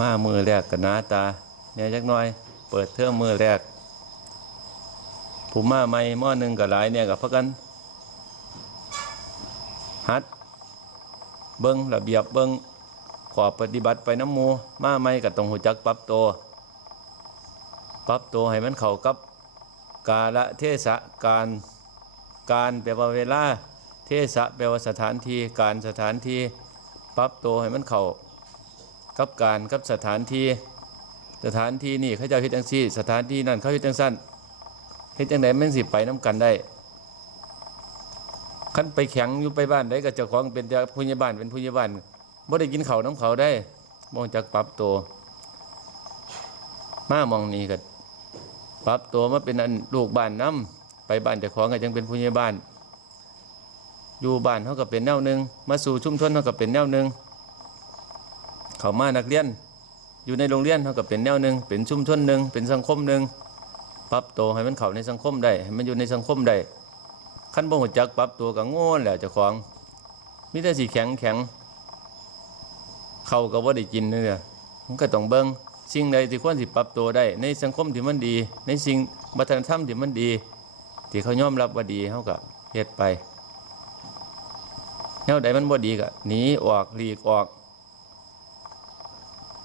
มามือแรกกันนะตาเนี่ยจักหน่อย เปิดเทอมมือแรกผู้มาใหม่หม้อหนึ่งกับหลายเนี่ยกับพักกันฮัดเบิ้งระเบียบเบิ้งขอบปฏิบัติไปน้ำมูมาใหม่กับตรงหัวจักปรับตัวปรับตัวให้มันเข้ากับกาละเทศะการการแปลว่าเวลา เทศะแปลว่าสถานที่การสถานที่ปรับตัวให้มันเข้ากับการกับสถานที่สถานที่นี่เขาเจ้าเฮ็ดจังซี่ สถานที่นั่นเขาเฮ็ดจังสั้นเฮ็ดจังไดแม่นสิไปน้กันได้คันไปแข็งอยู่ไปบ้านได้ก็เจ้าของเป็นผู้ใหญ่บ้านเป็นผู้ใหญ่บ้านบ่ได้กินเขาน้ำเขาได้บ่จักปรับตัวมามองนี่ก็ปรับตัวมาเป็นอันลูกบ้านนํไปบ้านเจ้าของก็จังเป็นผู้ใหญ่บ้าน อยู่บ้านเขาก็เป็นแนวหนึงมาสู่ชุมชนเขาก็เป็นแนวหนึงเขามานักเรียน อยู่ในโรงเรียนเขาก็เป็นแนวหนึ่งเป็นชุมชนหนึ่งเป็นสังคมหนึ่งปรับตัวให้มันเข้าในสังคมได้ให้มันอยู่ในสังคมได้ขั้นบ่หัวจักปรับตัวก็โง่แหละเจ้าของมิแต่สีแข็งแข็งเขาก็ว่าได้กินเนี่ยมันก็ต้องเบิ่งสิ่งใดที่ควรสิปรับตัวได้ ในสังคมที่มันดี ในสิ่งวัฒนธรรมที่มันดี ที่เขายอมรับว่าดีเขาก็เฮ็ดไป แนวใดมันบ่ดีก็หนีออกหลีกออก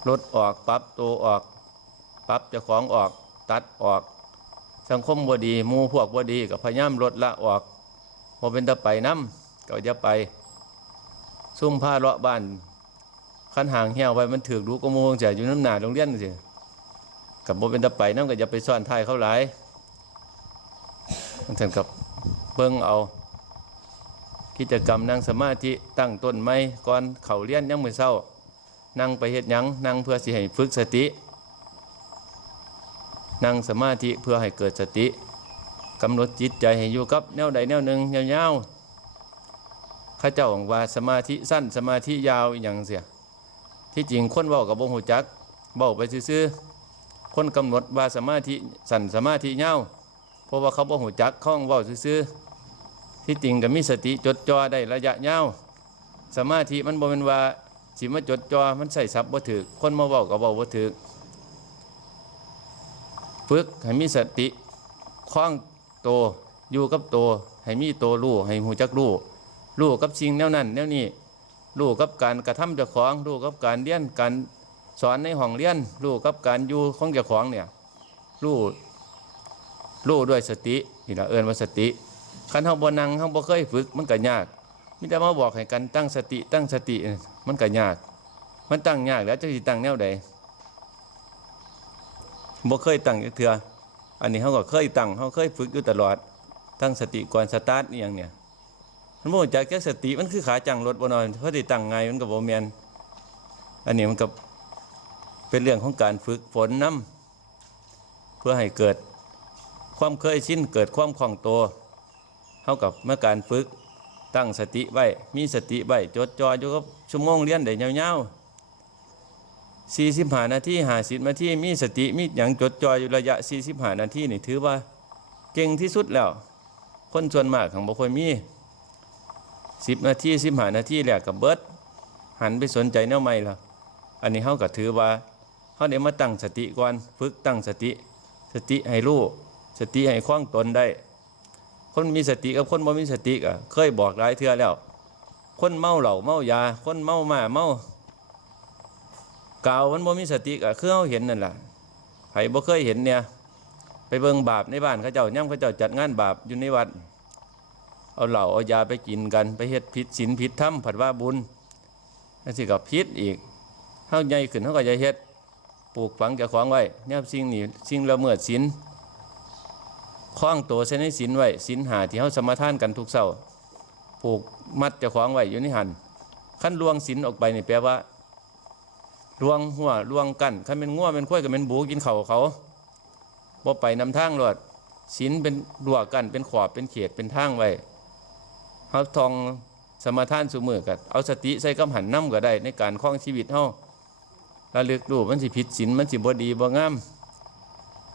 ลดออกปรับตัวออกปรับเจ้าของออกตัดออก สังคมบ่ดีมูพวกบ่ดีก็พยายามลดละออกพอเป็นตะไปน้ำก็จะไป ซุ่มผ้าเลาะบ้านขั้นห่างเหี่ยวไปมันถือกดูก็โมงจะอยู่น้ำหนาโรงเรียนสิกับโบเป็นตะไปน้ำก็จะไปซ่อนท้ายเขาหลายมันถึงกับเบิ้งเอา กิจกรรมนั่งสมาธิตั้งต้นไม้ก่อนเข่าเรียนยังมือเศร้า นั่งไปเฮ็ดยังนั่งเพื่อสิให้ฝึกสติ นั่งสมาธิเพื่อให้เกิดสติกำหนดจิตใจให้อยู่กับแนวใดแนวหนึ่งยาวๆข้าเจ้าบอกว่าสมาธิสั้นสมาธิยาวอย่างเสีย ที่จริงคนเว้ากับบ่ฮู้จักเว้าไปซื่อๆคนกำหนดว่าสมาธิสั้นสมาธิยาวเพราะว่าเขาบ่ฮู้จักเขาเว้าซื่อ ที่จริงก็มีสติจดจ่อได้ระยะยาวสมาธิมันบ่แม่นว่าสิมาจดจอมันใส่ซับบ่ถือคนมาเว้าก็เว้าบ่ถือฝึกให้มีสติคล้องโตวอยู่กับโตวให้มีโตวรู้ให้หูจักรู้รู้กับสิ่งแนวนั้นแนวนี้รู้กับการกระทำเจ้าของรู้กับการเรียนการสอนในห้องเรียนรู้กับการอยู่ของเจ้าของเนี่ยรู้รู้ด้วยสตินี่ล่ะเอิ้นว่าสติ คันเฮาบ่นั่งเฮาบ่เคยฝึกมันก็ยากมิแต่มาบอกให้กันตั้งสติ ตั้งสติมันก็ยาก มันตั้งยากแล้วจะสิตั้งแนวใดบ่เคยตั้งเทื่ออันนี้เขาก็เคยตั้งเขาเคยฝึกอยู่ตลอด ตั้งสติก่อนสตาร์ทนี่อย่างเนี่ยมันบ่จากแค่สติมันคือขาจังรถบ่นอนเพราะสิตั้งไงมันก็บ่แม่นอันนี้มันก็เป็นเรื่องของการฝึกฝนนํเพื่อให้เกิดความเคยชินเกิดความคล่องตัว ท่ากับเมื่อการฝึกตั้งสติไว้ มีสติไว้ จดจ่ออยู่กับชั่วโมงเรียนได้ยาวๆ45นาที50นาทีมีสติมีอย่างจดจ่ออยู่ระยะ45นาทีนี่ถือว่าเก่งที่สุดแล้ว คนส่วนมากของบ่ค่อยมี10นาที15นาทีแหละกับเบิร์ดหันไปสนใจแนวใหม่ละอันนี้เฮาก็ถือว่าเฮาได้มาตั้งสติก่อนฝึกตั้งสติ สติให้รู้สติให้คล่องตนได้ คนมีสติกับคนบ่มีสติก็เคยบอกหลายเทื่อแล้ว คนเมาเหล้าเมายา คนเมามาเมากาวมันบ่มีสติก็คือเฮาเห็นนั่นล่ะไผบ่เคยเห็นเนี่ย ไปเบิ่งบาปในบ้านเขาเจ้าย่ํเขาเจ้าจัดงานบาปอยู่ในวัด เอาเหล้าเอายาไปกินกันไปเฮ็ดผิดศีลผิดธรรมผัดว่าบุญนั่นสิก็ผิดอีกเฮาใหญ่ขึ้นเฮาก็จะเฮ็ดปลูกฝังเจ้าของไว้แนวสิ่งนี้สิ่งละเมิดศีล คล้องตัวใช้ในศีลไว้ศีลหาที่เขาสมาทานกันทุกเช้าผูกมัดเจ้าของไว้อยู่ในหันขั้นลวงศีลออกไปนี่แปลว่าลวงหัวลวงกันขั้นเป็นง่วเป็นข้อยกับเป็นบูกินเข่าเขาบ่ไปนำทางรอดศีลเป็นรัวกันเป็นขอบเป็นเขตเป็นทางไว้เขาทองสมาทานสุมือกันเอาสติใส่กำหันน้ำก็ได้ในการคล้องชีวิตเขาระลึกดูมันสิผิดศีลมันสิบ่ดีบ่งาม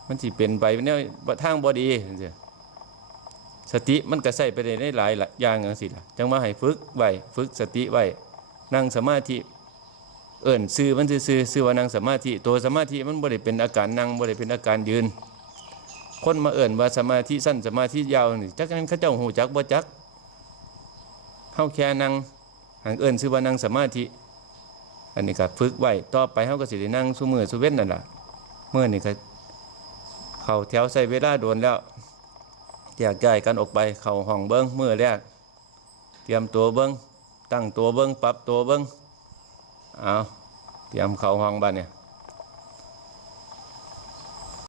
มันสิเป็นไปเนี่ยทางบอดีสติมันก็ใส่ไปได้หลายหลายอย่างจังซี่ล่ะจังว่าให้ฝึกไว้ฝึกสติไว้นั่งสมาธิเอิ่นซื้อมันซื่อซื้อว่านั่งสมาธิตัวสมาธิมันบ่ได้เป็นอาการนั่งบ่ได้เป็นอาการยืน คนมาเอิ่นว่าสมาธิสั้นสมาธิยาวนี่จักนั้นเขาเจ้าหูจักบ่จักเฮาแค่นั่งหังเอิ่นซื้อว่านั่งสมาธิ อันนี้ก็ฝึกไว้ต่อไปเฮาก็สิได้นั่งซุมื้อซุเว้นนั่นแหล่ะมื้อนี้ก็ เขาแถวใส่เวลาโดนแล้วแยกย้ายกันออกไป เขาห้องเบิ้งมือแรก เตรียมตัวเบิ้งตั้งตัวเบิ้งปรับตัวเบิ้งเอาเตรียมเขาห้องบ้านเนี่ย